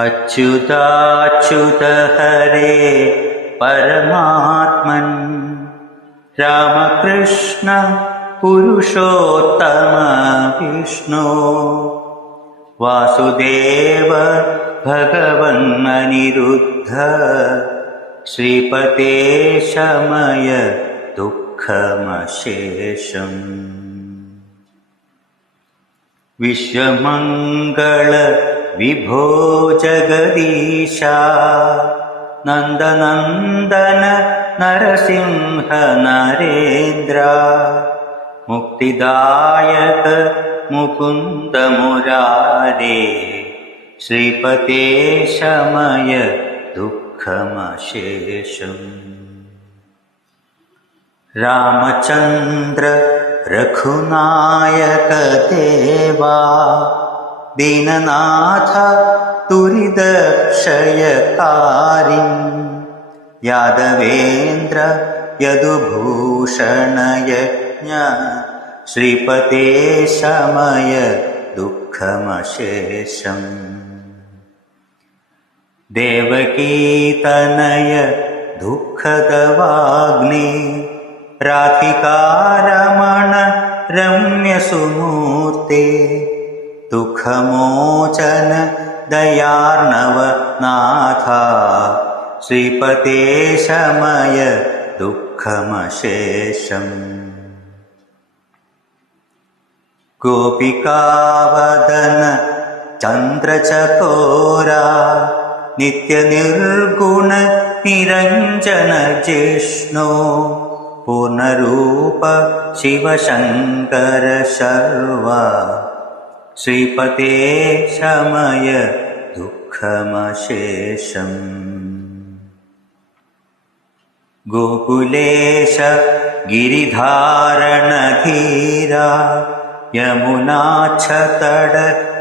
अच्युताच्युत हरे परमात्मन् रामकृष्ण पुरुषोत्तम विष्णु वासुदेव भगवन् अनिरुद्ध श्रीपते शमय दुःखमशेषम् विश्वमङ्गल विभो जगदीशा नन्दनन्दन नरसिंह नरेन्द्र मुक्तिदायक मुकुन्द मुरारे श्रीपते शमय दुःखमशेषम् रामचन्द्र रघुनायक देवा दीननाथ दुरितक्षयकारिन् यादवेन्द्र यदुभूषण यज्ञ श्रीपते शमय दुःखमशेषम् देवकीतनय दुःखदवाग्नि राधिकारमण रम्यसुमूर्ते दुःखमोचन दयार्णव नाथा श्रीपते शमय दुःखमशेषम् गोपिकावदन चन्द्रचकोरा नित्यनिर्गुण निरञ्जन जिष्णु पूर्णरूप शिवशङ्कर शर्वा श्रीपते शमय दुःखमशेषम् गोकुलेश गिरिधारणधीरा यमुनाच्छतड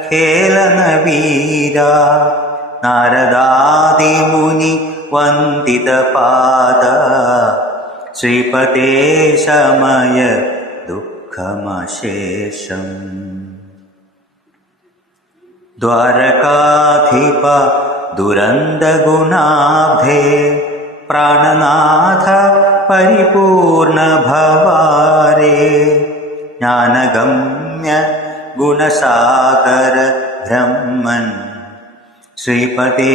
खेलनवीरा नारदादिमुनि वन्दितपाद श्रीपते शमय दुःखमशेषम् द्वारकाधिप दुरन्दगुणाब्धे प्राणनाथ परिपूर्ण भवारे ज्ञानगम्य गुणसागर ब्रह्मन् श्रीपते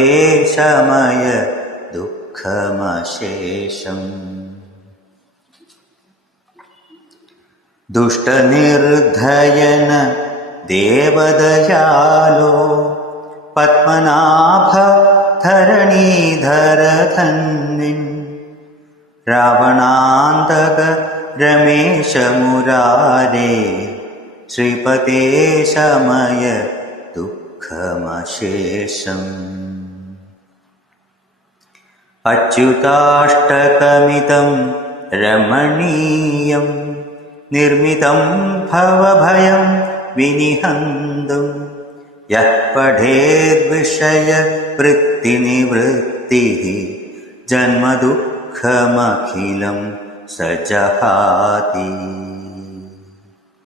शमय दुःखमशेषम् दुष्टनिर्धयन देवदयालो पद्मनाभ धरणीधर धन्विन् रावणान्तक रमेश मुरारे श्रीपते शमय दुःखमशेषम् अच्युताष्टकमितं रमणीयं निर्मितं भवभयं विनिहन्तुं यः पठेद्विषय वृत्तिनिवृत्तिः जन्मदुःखमखिलं स जहाति।